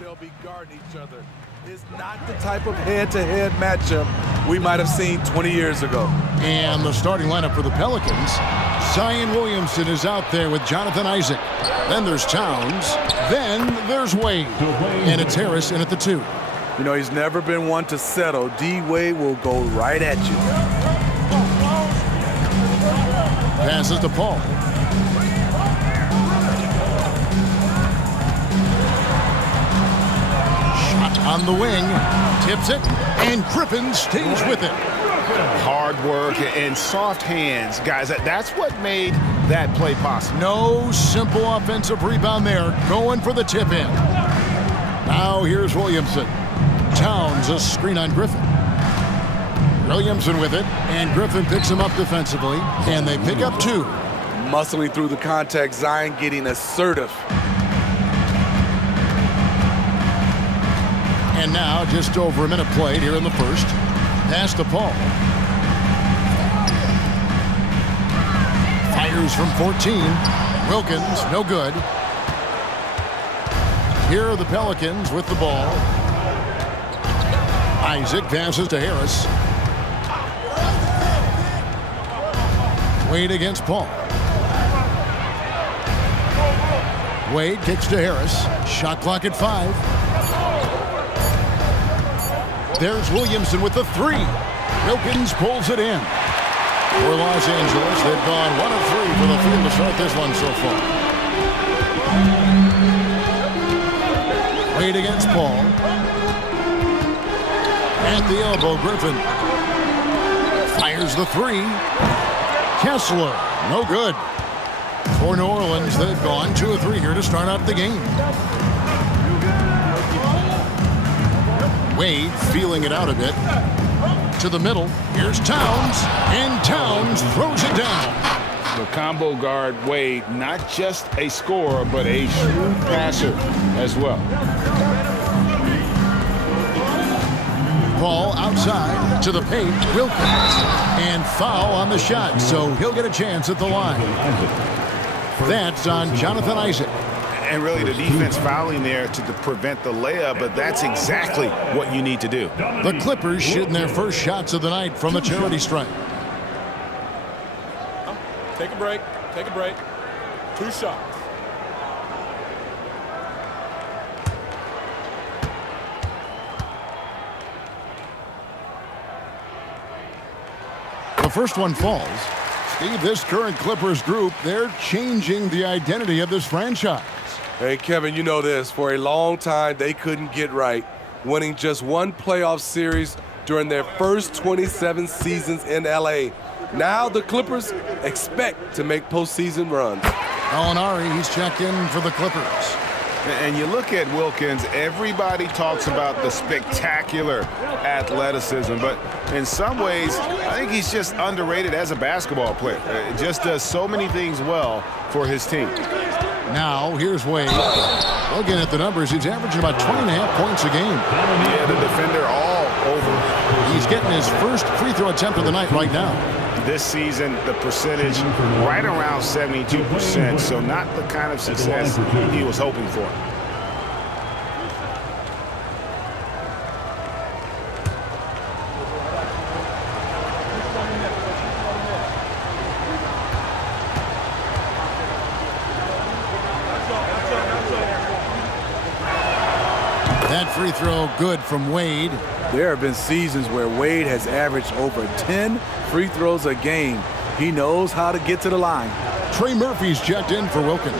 they'll be guarding each other. It's not the type of head-to-head matchup we might have seen 20 years ago. And the starting lineup for the Pelicans. Zion Williamson is out there with Jonathan Isaac. Then there's Towns. Then there's Wade. And it's Harris in at the 2. You know, he's never been one to settle. D-Wade will go right at you. Passes to Paul. Shot on the wing. Tips it. And Griffin stays with it. Hard work and soft hands. Guys, that's what made that play possible. No simple offensive rebound there. Going for the tip in. Now here's Williamson. Towns a screen on Griffin. Williamson with it, and Griffin picks him up defensively, and they pick up 2. Muscling through the contact, Zion getting assertive. And now just over a minute played here in the first. Pass to Paul. Fires from 14. Wilkins, no good. Here are the Pelicans with the ball. Isaac passes to Harris. Wade against Paul. Wade kicks to Harris. Shot clock at 5. There's Williamson with the 3. Wilkins pulls it in. For Los Angeles, they've gone 1 of 3 for the field to start this one so far. Wade against Paul. At the elbow, Griffin. Fires the 3. Kessler, no good. For New Orleans, they've gone 2 of 3 here to start out the game. Wade feeling it out a bit. To the middle. Here's Towns. And Towns throws it down. The combo guard, Wade, not just a scorer, but a shrewd passer as well. Ball outside to the paint. Wilkins. And foul on the shot, so he'll get a chance at the line. That's on Jonathan Isaac. And really the defense fouling there to prevent the layup, but that's exactly what you need to do. The Clippers shooting their first shots of the night from the charity stripe. Take a break. Take a break. 2 shots. The first one falls. Steve, this current Clippers group, they're changing the identity of this franchise. Hey, Kevin, you know this. For a long time, they couldn't get right, winning just 1 playoff series during their first 27 seasons in L.A. Now the Clippers expect to make postseason runs. Gallinari, he's checked in for the Clippers. And you look at Wilkins, everybody talks about the spectacular athleticism, but in some ways, I think he's just underrated as a basketball player. Just does so many things well for his team. Now, here's Wade. Looking at the numbers, he's averaging about 20.5 points a game. Yeah, the defender all over. He's getting his first free throw attempt of the night right now. This season, the percentage right around 72%, so not the kind of success he was hoping for. That free throw good from Wade. There have been seasons where Wade has averaged over 10 free throws a game. He knows how to get to the line. Trey Murphy's checked in for Wilkins.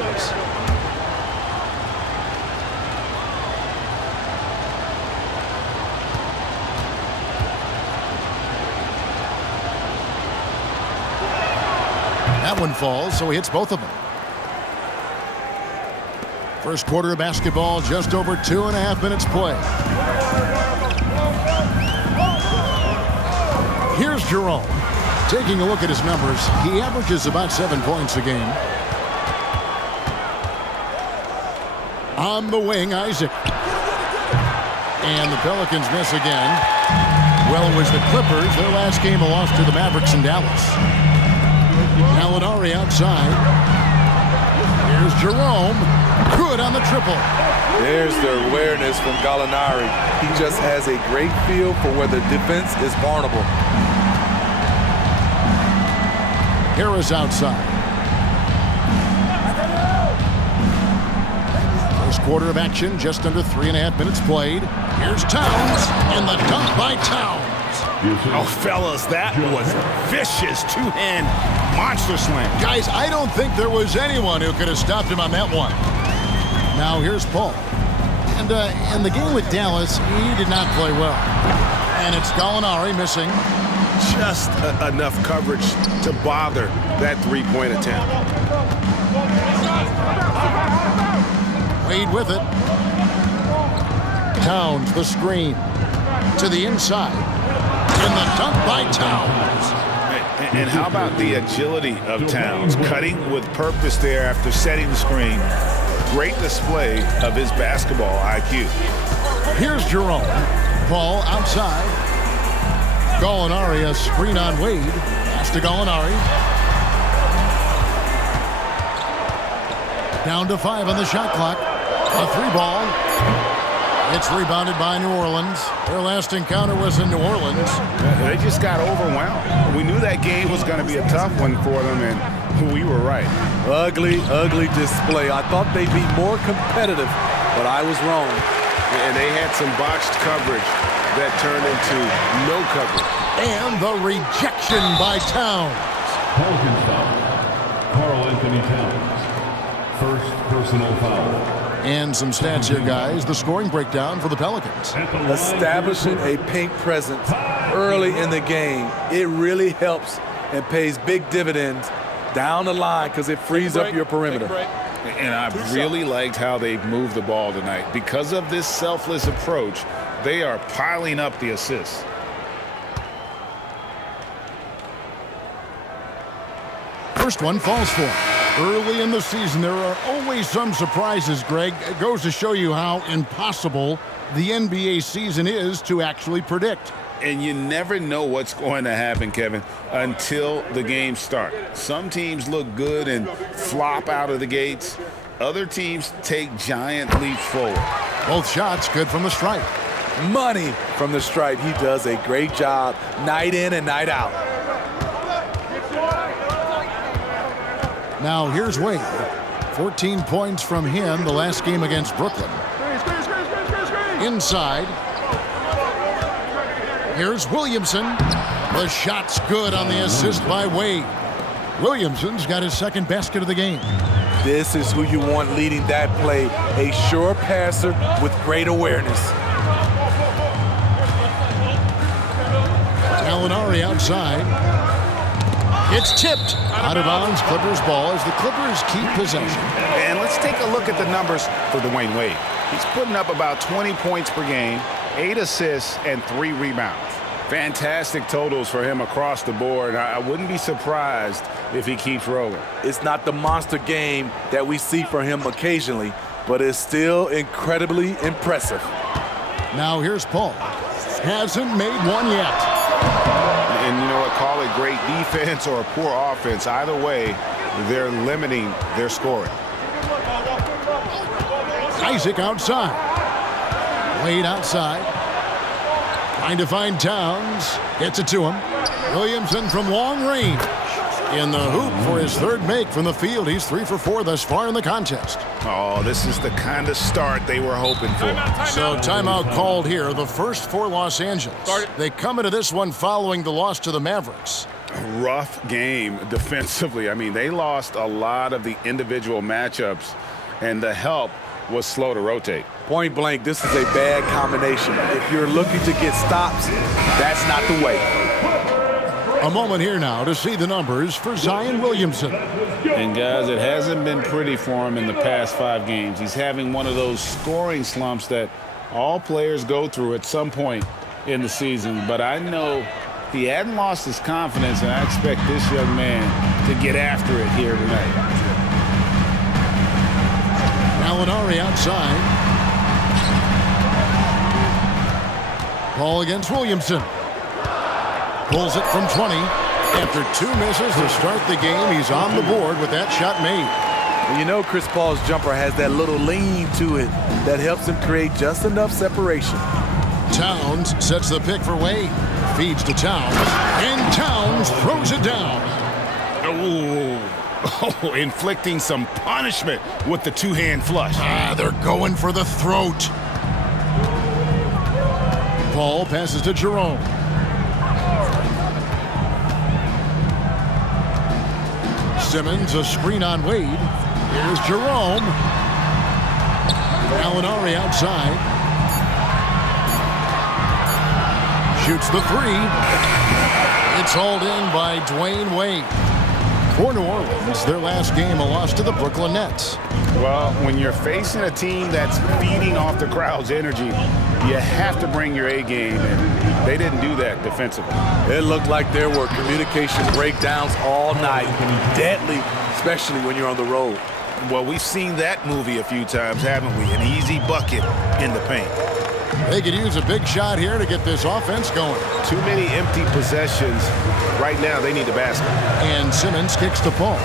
That one falls, so he hits both of them. First quarter of basketball, just over 2.5 minutes play. Here's Jerome. Taking a look at his numbers, he averages about 7 points a game. On the wing, Isaac. And the Pelicans miss again. Well, it was the Clippers. Their last game, a loss to the Mavericks in Dallas. Gallinari outside. Here's Jerome. Good on the triple. There's the awareness from Gallinari. He just has a great feel for where the defense is vulnerable. Harris outside. First quarter of action, just under 3.5 minutes played. Here's Towns, and the dunk by Towns. Oh, fellas, that was vicious two-hand monster slam. Guys, I don't think there was anyone who could have stopped him on that one. Now here's Paul. And in the game with Dallas, he did not play well. And it's Gallinari missing. Just enough coverage to bother that three-point attempt. Wade with it. Towns, the screen. To the inside. And the dunk by Towns. And how about the agility of Towns? Cutting with purpose there after setting the screen. Great display of his basketball IQ. Here's Jerome. Ball outside. Gallinari, a screen on Wade. Pass to Gallinari. Down to 5 on the shot clock. A 3-ball. It's rebounded by New Orleans. Their last encounter was in New Orleans. They just got overwhelmed. We knew that game was going to be a tough one for them, and we were right. Ugly, ugly display. I thought they'd be more competitive, but I was wrong. And they had some botched coverage that turned into no coverage. And the rejection by Towns. Pelicans foul. Karl Anthony Towns. First personal foul. And some stats here, guys. The scoring breakdown for the Pelicans. Establishing a paint presence early in the game, it really helps and pays big dividends down the line because it frees up your perimeter. And I really liked how they've moved the ball tonight. Because of this selfless approach, they are piling up the assists. First one falls for him. Early in the season, there are always some surprises, Greg. It goes to show you how impossible the NBA season is to actually predict. And you never know what's going to happen, Kevin, until the games start. Some teams look good and flop out of the gates. Other teams take giant leaps forward. Both shots good from the stripe. Money from the stripe. He does a great job night in and night out. Now here's Wade. 14 points from him the last game against Brooklyn. Inside. Here's Williamson. The shot's good on the assist by Wade. Williamson's got his second basket of the game. This is who you want leading that play. A sure passer with great awareness. Gallinari outside. It's tipped. Out of bounds, Clippers ball as the Clippers keep possession. And let's take a look at the numbers for Dwayne Wade. He's putting up about 20 points per game, 8 assists, and 3 rebounds. Fantastic totals for him across the board. I wouldn't be surprised if he keeps rolling. It's not the monster game that we see from him occasionally, but it's still incredibly impressive. Now here's Paul. Hasn't made one yet. And you know what, call it great defense or a poor offense. Either way, they're limiting their scoring. Isaac outside. Wade outside. Trying to find Towns. Gets it to him. Williamson from long range. In the hoop for his third make from the field. He's 3 for 4 thus far in the contest. Oh, this is the kind of start they were hoping for. So timeout called here, the first for Los Angeles. They come into this one following the loss to the Mavericks. Rough game defensively. I mean, they lost a lot of the individual matchups, and the help was slow to rotate. Point blank, this is a bad combination. If you're looking to get stops, that's not the way. A moment here now to see the numbers for Zion Williamson. And guys, it hasn't been pretty for him in the past 5 games. He's having one of those scoring slumps that all players go through at some point in the season. But I know he hadn't lost his confidence, and I expect this young man to get after it here tonight. Gallinari outside. Ball against Williamson. Pulls it from 20. After 2 misses to start the game, he's on the board with that shot made. And you know Chris Paul's jumper has that little lean to it that helps him create just enough separation. Towns sets the pick for Wade. Feeds to Towns. And Towns throws it down. Oh, inflicting some punishment with the two-hand flush. They're going for the throat. Paul passes to Jerome. Simmons, a screen on Wade. Here's Jerome. Gallinari outside. Shoots the three. It's hauled in by Dwayne Wade. For New Orleans, their last game, a loss to the Brooklyn Nets. Well, when you're facing a team that's feeding off the crowd's energy, you have to bring your A game, and they didn't do that defensively. It looked like there were communication breakdowns all night. Deadly, especially when you're on the road. Well, we've seen that movie a few times, haven't we? An easy bucket in the paint. They could use a big shot here to get this offense going. Too many empty possessions. Right now, they need the basket. And Simmons kicks to Paul.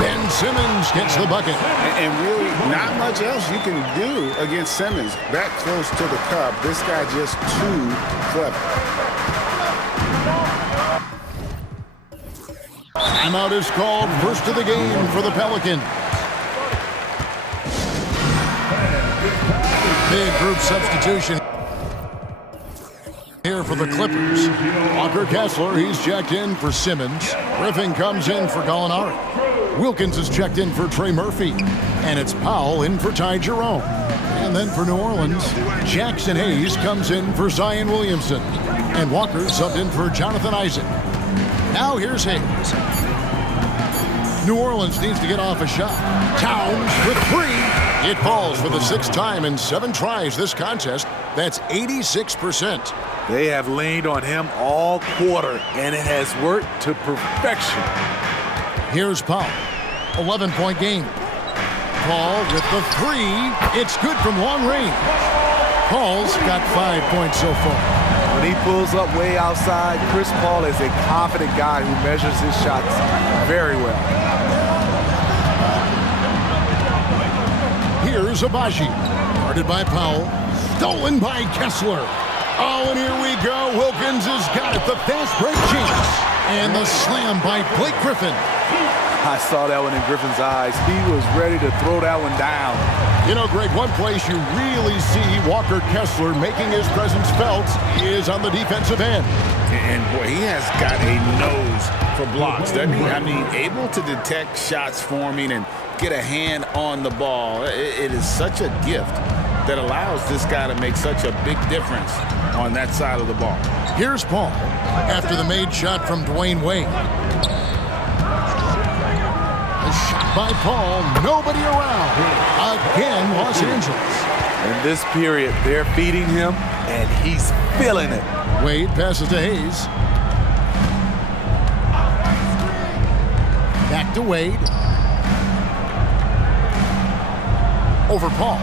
Ben Simmons gets the bucket. And really, not much else you can do against Simmons. That close to the cup, this guy just too clever. Timeout is called. First of the game for the Pelicans. Big group substitution here for the Clippers. Walker Kessler, he's checked in for Simmons. Griffin comes in for Gallinari. Wilkins is checked in for Trey Murphy. And it's Powell in for Ty Jerome. And then for New Orleans, Jackson Hayes comes in for Zion Williamson. And Walker subbed in for Jonathan Isaac. Now here's Hayes. New Orleans needs to get off a shot. Towns for three. It falls for the sixth time in 7 tries this contest. That's 86%. They have leaned on him all quarter, and it has worked to perfection. Here's Paul. 11-point game. Paul with the three. It's good from long range. Paul's got 5 points so far. When he pulls up way outside, Chris Paul is a confident guy who measures his shots very well. Here's Abaji. Guarded by Powell. Stolen by Kessler. Oh, and here we go. Wilkins has got it. The fast break chance. And the slam by Blake Griffin. I saw that one in Griffin's eyes. He was ready to throw that one down. You know, Greg, one place you really see Walker Kessler making his presence felt is on the defensive end. And boy, he has got a nose for blocks, doesn't he? I mean, able to detect shots forming and get a hand on the ball. It is such a gift that allows this guy to make such a big difference on that side of the ball. Here's Paul after the made shot from Dwayne Wade. A shot by Paul. Nobody around. Again, Los Angeles. In this period, they're feeding him, and he's feeling it. Wade passes to Hayes. Back to Wade. Over Paul.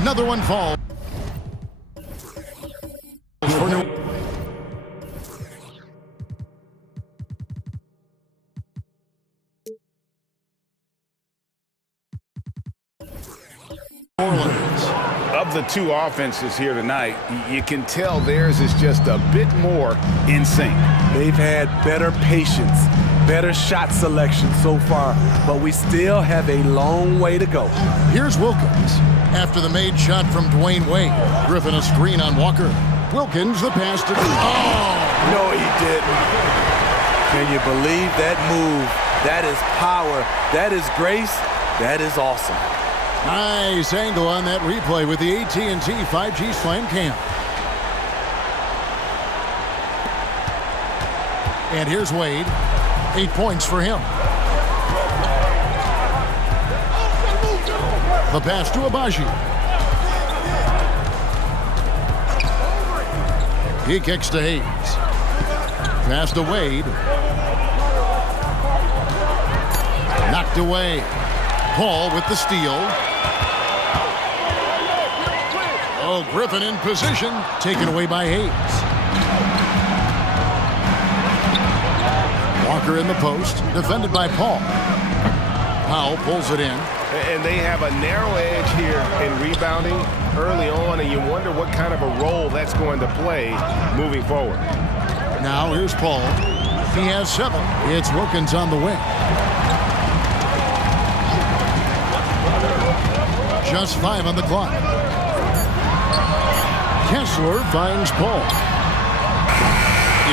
Another one falls. For New Orleans. Of the two offenses here tonight, you can tell theirs is just a bit more in sync. They've had better patience, better shot selection so far, but we still have a long way to go. Here's Wilkins after the made shot from Dwayne Wade. Griffin a screen on Walker. Wilkins the pass to... Oh! No, he didn't. Can you believe that move? That is power. That is grace. That is awesome. Nice angle on that replay with the AT&T 5G Slam Cam. And here's Wade. 8 points for him. The pass to Abaji. He kicks to Hayes. Pass to Wade. Knocked away. Paul with the steal. Oh, Griffin in position. Taken away by Hayes. Walker in the post, defended by Paul. Powell pulls it in. And they have a narrow edge here in rebounding early on, and you wonder what kind of a role that's going to play moving forward. Now here's Paul. He has 7. It's Wilkins on the wing. Just 5 on the clock. Kessler finds Paul.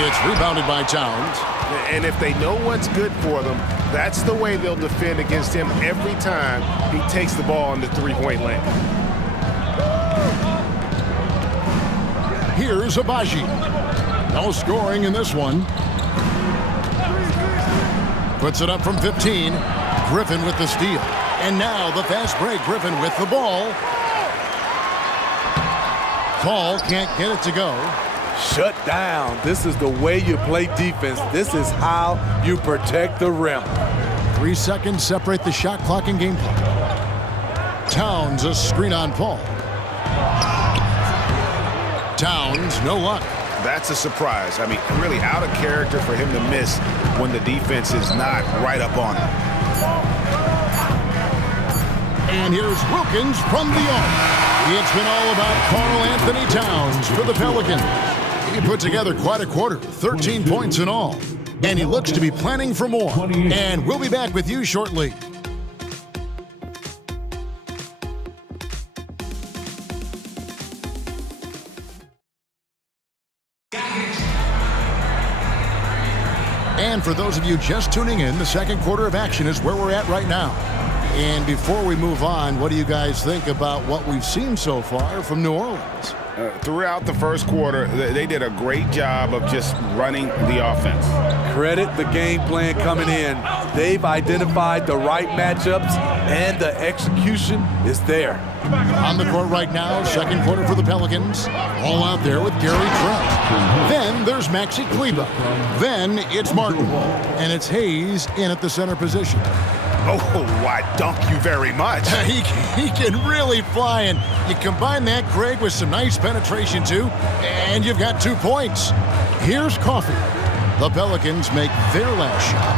It's rebounded by Towns. And if they know what's good for them, that's the way they'll defend against him every time he takes the ball in the three-point lane. Here's Abaji. No scoring in this one. Puts it up from 15. Griffin with the steal. And now the fast break. Griffin with the ball. Paul can't get it to go. Shut down. This is the way you play defense. This is how you protect the rim. 3 seconds separate the shot clock and game clock. Towns a screen on Paul. Towns, no luck. That's a surprise. I mean, really out of character for him to miss when the defense is not right up on him. And here's Wilkins from the arc. It's been all about Karl Anthony Towns for the Pelicans. He put together quite a quarter, 13 points in all. And he looks to be planning for more. And we'll be back with you shortly. And for those of you just tuning in, the second quarter of action is where we're at right now. And before we move on, what do you guys think about what we've seen so far from New Orleans? Throughout the first quarter, they did a great job of just running the offense. Credit the game plan coming in. They've identified the right matchups, and the execution is there. On the court right now, second quarter for the Pelicans. All out there with Gary Trent. Then there's Maxi Kleber. Then it's Martin. And it's Hayes in at the center position. Oh, why, dunk you very much. He can really fly, and you combine that, Greg, with some nice penetration, too, and you've got 2 points. Here's Coffee. The Pelicans make their last shot.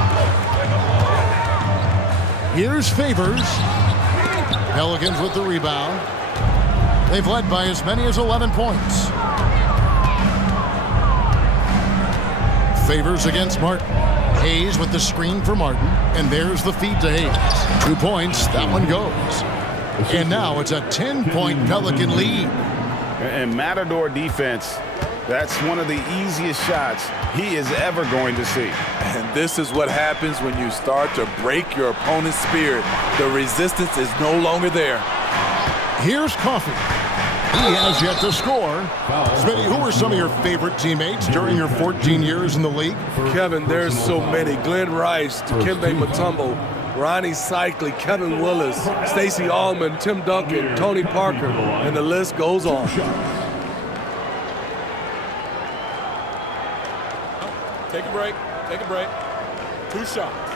Here's Favors. Pelicans with the rebound. They've led by as many as 11 points. Favors against Martin. Hayes with the screen for Martin, and there's the feed to Hayes. 2 points, that one goes. And now it's a 10-point Pelican lead. And Matador defense, that's one of the easiest shots he is ever going to see. And this is what happens when you start to break your opponent's spirit. The resistance is no longer there. Here's Coffee. He has yet to score. Smitty, who were some of your favorite teammates during your 14 years in the league? Kevin, there's so many. Glenn Rice, Dikembe Mutombo, Ronnie Cycli, Kevin Willis, Stacey Allman, Tim Duncan, Tony Parker, and the list goes on. Take a break. Take a break. 2 shots.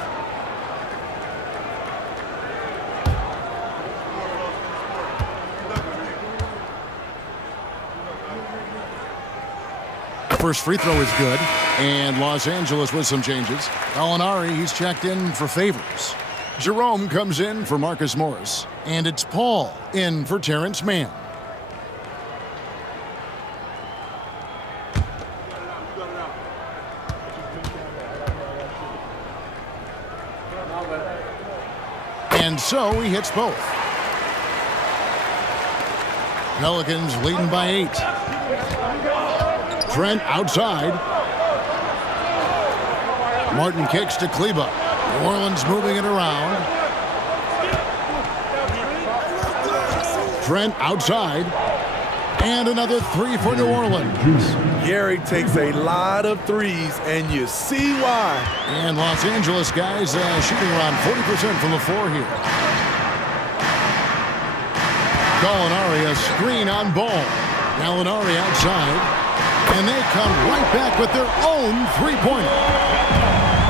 First free throw is good, and Los Angeles with some changes. Alinari, he's checked in for Favors. Jerome comes in for Marcus Morris, and it's Paul in for Terrence Mann. And so he hits both. Pelicans leading by 8. Trent outside. Martin kicks to Kleber. New Orleans moving it around. Trent outside. And another 3 for New Orleans. Gary takes a lot of threes, and you see why. And Los Angeles guys shooting around 40% from the floor here. Gallinari a screen on ball. Gallinari outside. And they come right back with their own three-pointer.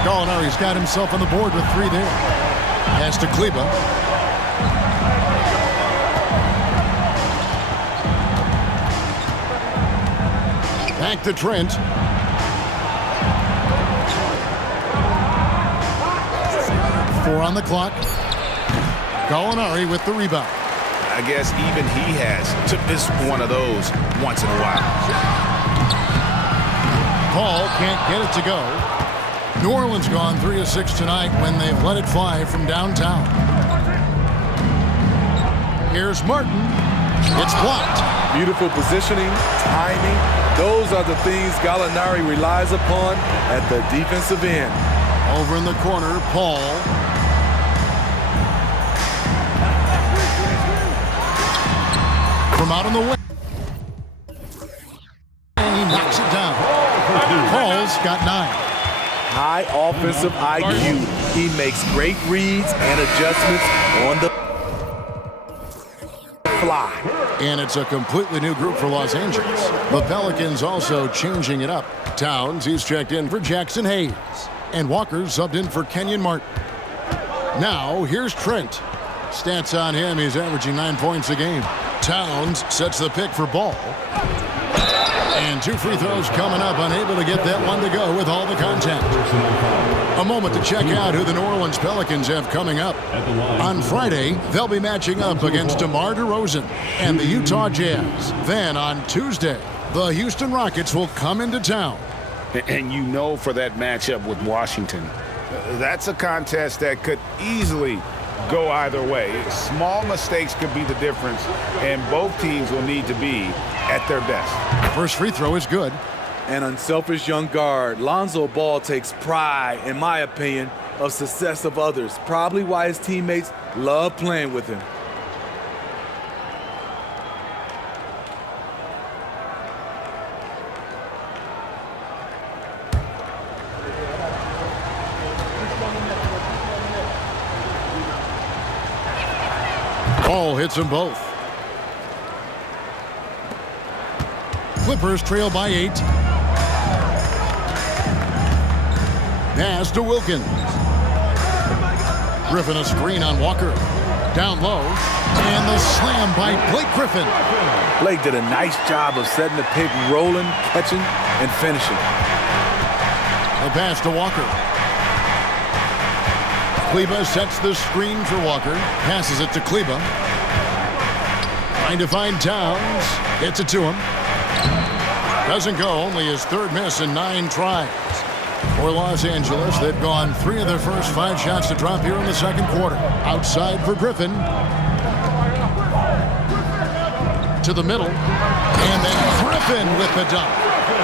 Gallinari's got himself on the board with 3 there. Pass to Kleber. Back to Trent. 4 on the clock. Gallinari with the rebound. I guess even he has to miss one of those once in a while. Paul can't get it to go. New Orleans gone 3 of 6 tonight when they've let it fly from downtown. Here's Martin. It's blocked. Beautiful positioning, timing. Those are the things Gallinari relies upon at the defensive end. Over in the corner, Paul. From out on the wing. And he knocks it down. Paul's got 9. High offensive IQ. He makes great reads and adjustments on the fly. And it's a completely new group for Los Angeles. The Pelicans also changing it up. Towns, he's checked in for Jackson Hayes. And Walker subbed in for Kenyon Martin. Now, here's Trent. Stats on him, he's averaging 9 points a game. Towns sets the pick for Ball. And 2 free throws coming up, unable to get that one to go with all the contact. A moment to check out who the New Orleans Pelicans have coming up. On Friday, they'll be matching up against DeMar DeRozan and the Utah Jazz. Then on Tuesday, the Houston Rockets will come into town. And you know, for that matchup with Washington, that's a contest that could easily go either way. Small mistakes could be the difference, and both teams will need to be at their best. First free throw is good. An unselfish young guard. Lonzo Ball takes pride, in my opinion, of success of others. Probably why his teammates love playing with him. Ball hits them both. Clippers trail by 8. Pass to Wilkins. Griffin a screen on Walker. Down low. And the slam by Blake Griffin. Blake did a nice job of setting the pick, rolling, catching, and finishing. The pass to Walker. Kleba sets the screen for Walker. Passes it to Kleba. Trying to find Towns. Gets it to him. Doesn't go. Only his 3rd miss in 9 tries. For Los Angeles, they've gone 3 of their first 5 shots to drop here in the second quarter. Outside for Griffin. To the middle. And then Griffin with the dunk.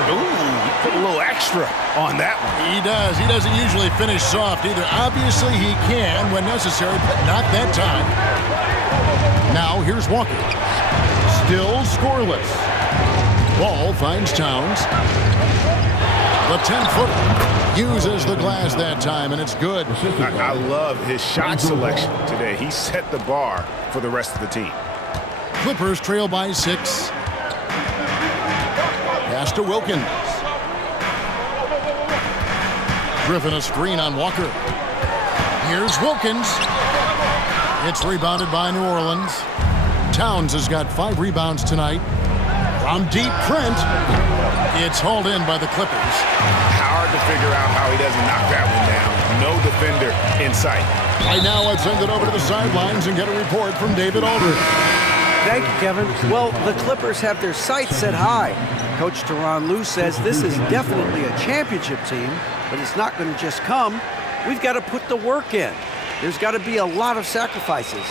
Ooh, put a little extra on that one. He does. He doesn't usually finish soft either. Obviously, he can when necessary, but not that time. Now, here's Walker. Still scoreless. Ball finds Towns. The 10-footer uses the glass that time, and it's good. I love his shot selection today. He set the bar for the rest of the team. Clippers trail by 6. Pass to Wilkins. Griffin a screen on Walker. Here's Wilkins. It's rebounded by New Orleans. Towns has got 5 rebounds tonight. From deep, Trent. It's hauled in by the Clippers. Hard to figure out how he doesn't knock that one down. No defender in sight. Right now, let's send it over to the sidelines and get a report from David Aldridge. Thank you, Kevin. Well, the Clippers have their sights set high. Coach Tyronn Lue says this is definitely a championship team, but it's not going to just come. We've got to put the work in. There's got to be a lot of sacrifices.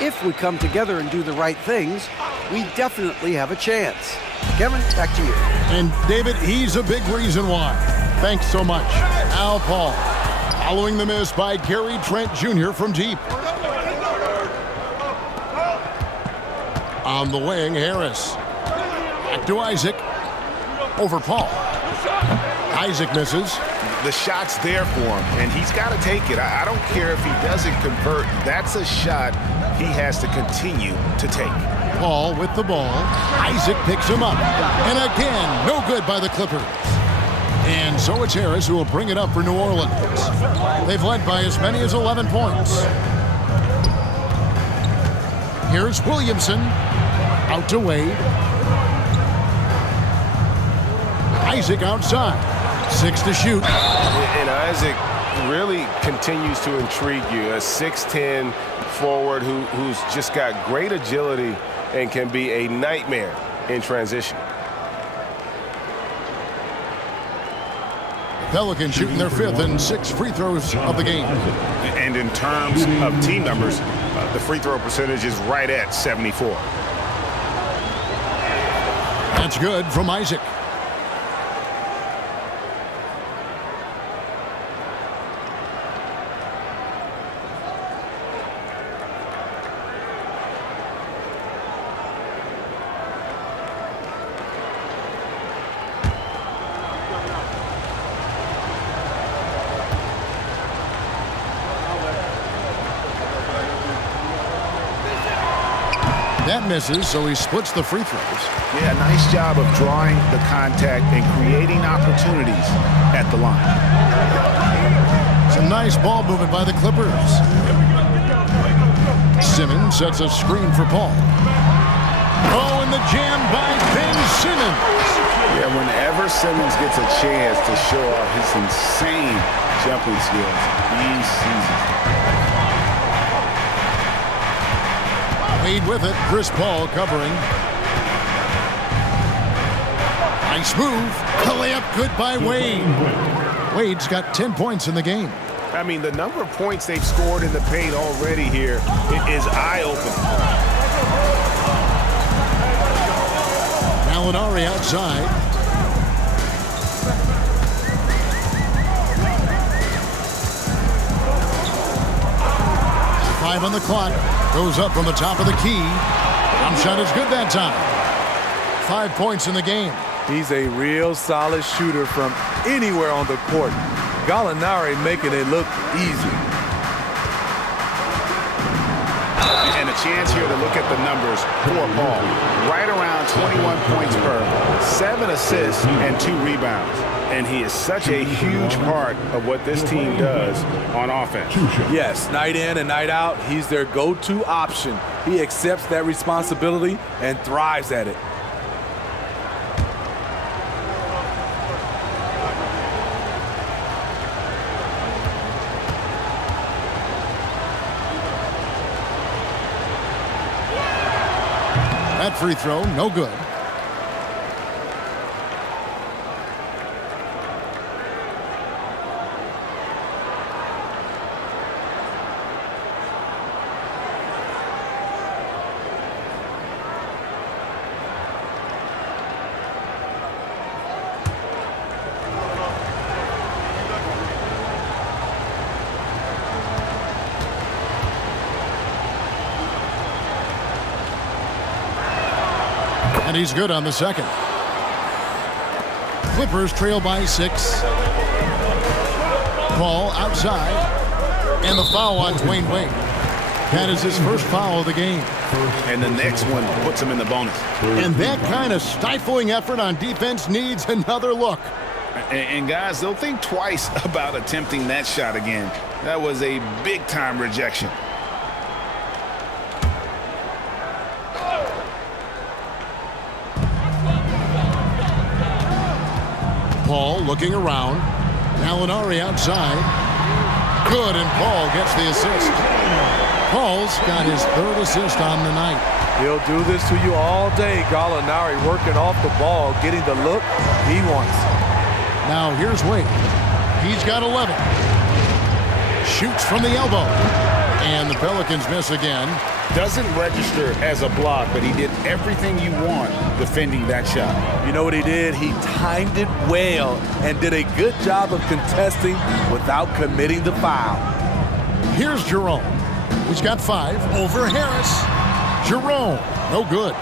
If we come together and do the right things, we definitely have a chance. Kevin, back to you. And David, he's a big reason why. Thanks so much. Al Paul. Following the miss by Gary Trent Jr. from deep. On the wing, Harris. Back to Isaac. Over Paul. Isaac misses. The shot's there for him, and he's got to take it. I don't care if he doesn't convert. That's a shot he has to continue to take. Paul with the ball. Isaac picks him up. And again, no good by the Clippers. And so it's Harris who will bring it up for New Orleans. They've led by as many as 11 points. Here's Williamson. Out to Wade. Isaac outside. 6 to shoot. And Isaac, really continues to intrigue you. A 6'10" forward who's just got great agility and can be a nightmare in transition. Pelicans shooting their 5th and 6th free throws of the game. And in terms of team numbers, the free throw percentage is right at 74. That's good from Isaac. That misses, so he splits the free throws. Yeah, nice job of drawing the contact and creating opportunities at the line. Some nice ball movement by the Clippers. Simmons sets a screen for Paul. Oh, and the jam by Ben Simmons. Yeah, whenever Simmons gets a chance to show off his insane jumping skills, he seizes it. Wade with it. Chris Paul covering. Nice move. The layup good by Wade. Wade's got 10 points in the game. I mean, the number of points they've scored in the paint already here is eye-opening. Gallinari outside. Five on the clock. Goes up from the top of the key. Jump shot is good that time. 5 points in the game. He's a real solid shooter from anywhere on the court. Gallinari making it look easy. And a chance here to look at the numbers for Paul. Right around 21 points per, 7 assists, and 2 rebounds. And he is such a huge part of what this team does on offense. Yes, night in and night out, he's their go-to option. He accepts that responsibility and thrives at it. That free throw, no good. And he's good on the second. Clippers trail by 6. Paul outside. And the foul on Dwayne Wade. That is his first foul of the game. And the next one puts him in the bonus. And that kind of stifling effort on defense needs another look. And guys, they'll think twice about attempting that shot again. That was a big-time rejection. Paul looking around. Gallinari outside. Good, and Paul gets the assist. Paul's got his 3rd assist on the night. He'll do this to you all day. Gallinari working off the ball, getting the look he wants. Now here's Wade. He's got 11. Shoots from the elbow. And the Pelicans miss again. Doesn't register as a block, but he did everything you want defending that shot. You know what he did? He timed it well and did a good job of contesting without committing the foul. Here's Jerome. He's got 5 over Harris. Jerome, no good.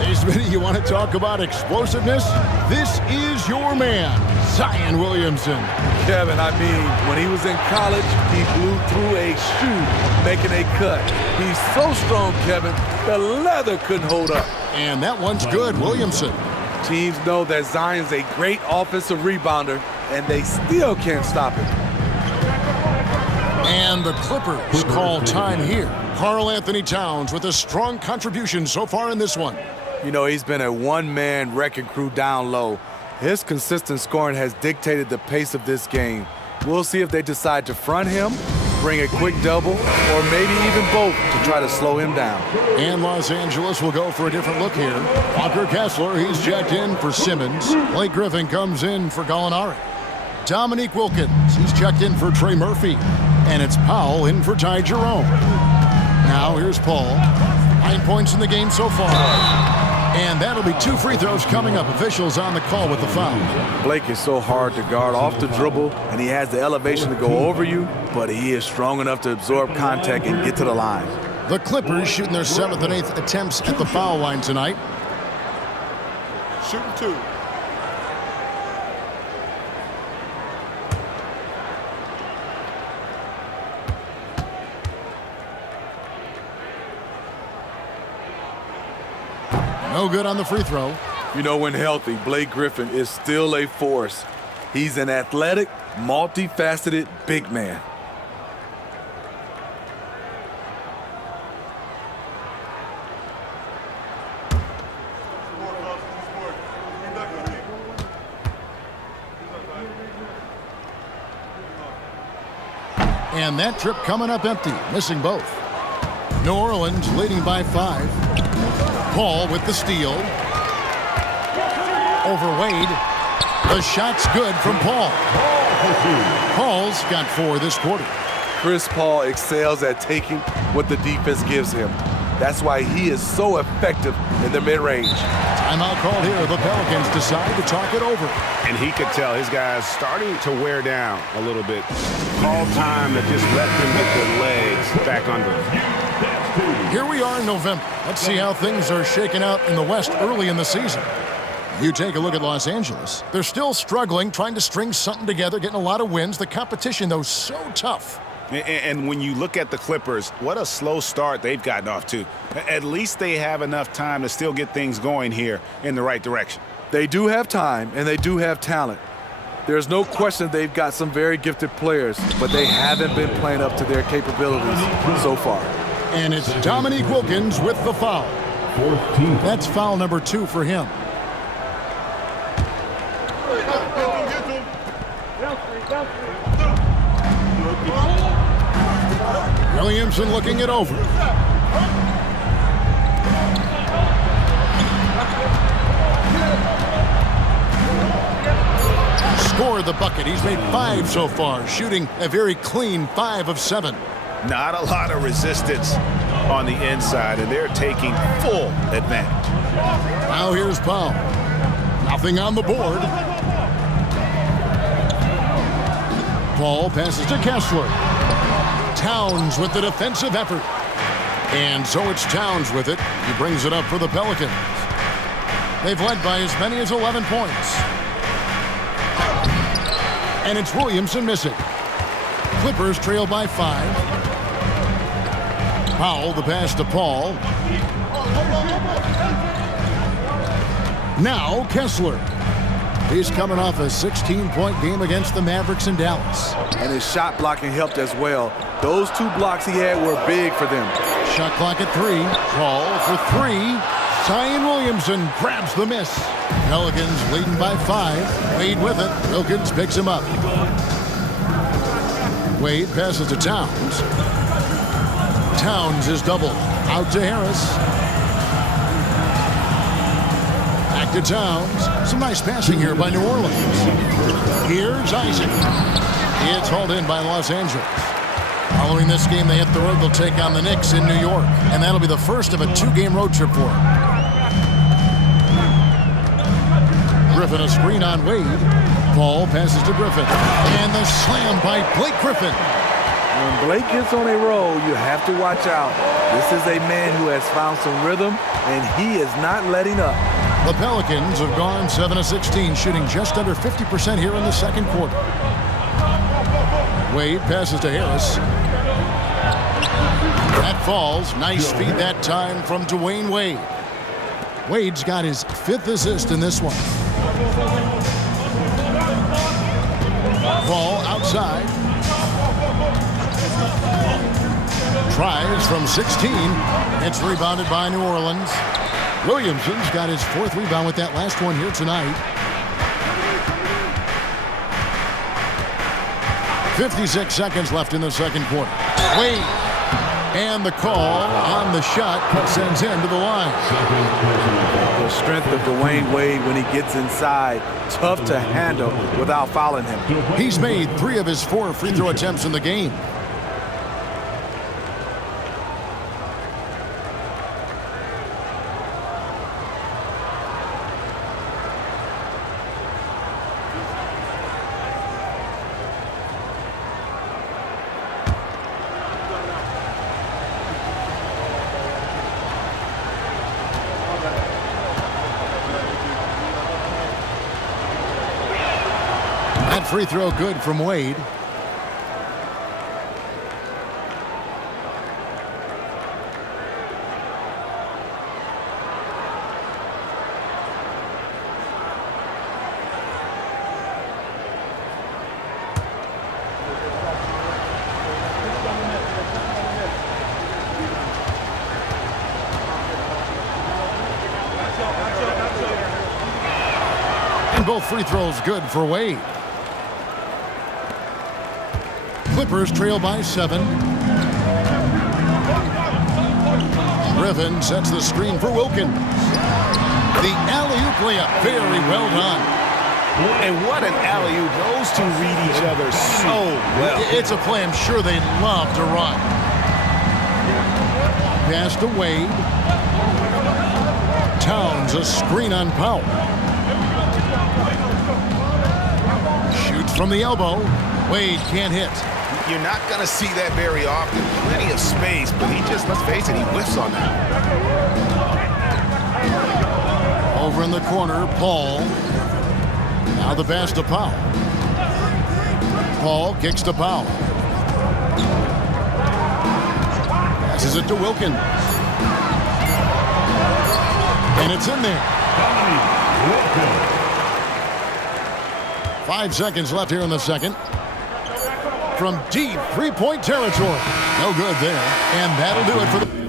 Hey, Smitty, you want to talk about explosiveness? This is your man, Zion Williamson. Kevin, I mean, when he was in college, he blew through a shoe making a cut. He's so strong, Kevin, the leather couldn't hold up. And that one's good, Williamson. Teams know that Zion's a great offensive rebounder, and they still can't stop him. And the Clippers call time here. Karl-Anthony Towns with a strong contribution so far in this one. You know, he's been a one-man wrecking crew down low. His consistent scoring has dictated the pace of this game. We'll see if they decide to front him, bring a quick double, or maybe even both to try to slow him down. And Los Angeles will go for a different look here. Walker Kessler, he's checked in for Simmons. Blake Griffin comes in for Gallinari. Dominique Wilkins, he's checked in for Trey Murphy. And it's Powell in for Ty Jerome. Now here's Paul. 9 points in the game so far. And that'll be 2 free throws coming up. Officials on the call with the foul. Blake is so hard to guard off the dribble, and he has the elevation to go over you, but he is strong enough to absorb contact and get to the line. The Clippers shooting their 7th and 8th attempts at the foul line tonight. Shooting 2. No good on the free throw. You know, when healthy, Blake Griffin is still a force. He's an athletic, multifaceted big man. And that trip coming up empty, missing both. New Orleans leading by 5. Paul with the steal. Over Wade. The shot's good from Paul. Paul's got 4 this quarter. Chris Paul excels at taking what the defense gives him. That's why he is so effective in the mid-range. Timeout called here. The Pelicans decide to talk it over. And he could tell his guys starting to wear down a little bit. Call time to just let them get their legs back under them. Here we are in November. Let's see how things are shaking out in the West early in the season. You take a look at Los Angeles. They're still struggling, trying to string something together, getting a lot of wins. The competition, though, so tough. And when you look at the Clippers, what a slow start they've gotten off to. At least they have enough time to still get things going here in the right direction. They do have time, and they do have talent. There's no question they've got some very gifted players, but they haven't been playing up to their capabilities so far. And it's Dominique Wilkins with the foul. That's foul number 2 for him. Williamson looking it over. Scored the bucket. He's made 5 so far, shooting a very clean 5 of 7. Not a lot of resistance on the inside, and they're taking full advantage. Now here's Powell. Nothing on the board. Paul passes to Kessler. Towns with the defensive effort. And so it's Towns with it. He brings it up for the Pelicans. They've led by as many as 11 points. And it's Williamson missing. Clippers trail by 5. Powell, the pass to Paul. Now Kessler. He's coming off a 16-point game against the Mavericks in Dallas. And his shot blocking helped as well. Those 2 blocks he had were big for them. Shot clock at 3. Paul for 3. Zion Williamson grabs the miss. Pelicans leading by 5. Wade with it. Wilkins picks him up. Wade passes to Towns. Towns is doubled. Out to Harris. Back to Towns. Some nice passing here by New Orleans. Here's Isaac. It's hauled in by Los Angeles. Following this game, they hit the road. They'll take on the Knicks in New York. And that'll be the first of a 2-game road trip for them. Griffin a screen on Wade. Paul passes to Griffin. And the slam by Blake Griffin. When Blake gets on a roll, you have to watch out. This is a man who has found some rhythm, and he is not letting up. The Pelicans have gone 7 of 16, shooting just under 50% here in the second quarter. Wade passes to Harris. That falls. Nice feed that time from Dwayne Wade. Wade's got his 5th assist in this one. Ball outside. Tries from 16. It's rebounded by New Orleans. Williamson's got his 4th rebound with that last one here tonight. 56 seconds left in the second quarter. Wade. And the call on the shot sends him to the line. The strength of Dwayne Wade when he gets inside, tough to handle without fouling him. He's made 3 of his 4 free throw attempts in the game. That free throw good from Wade. And both free throws good for Wade. Clippers trail by 7. Griffin sets the screen for Wilkins. The alley-oop layup, very well done. And what an alley-oop. Those two read each other so well. It's a play I'm sure they love to run. Pass to Wade. Towns a screen on Powell. Shoots from the elbow. Wade can't hit. You're not going to see that very often. Plenty of space, but he just, let's face it, he whiffs on that. Over in the corner, Paul. Now the pass to Powell. Paul kicks to Powell. Passes it to Wilkins. And it's in there. 5 seconds left here in the second. From deep 3-point territory. No good there. And that'll do it for the...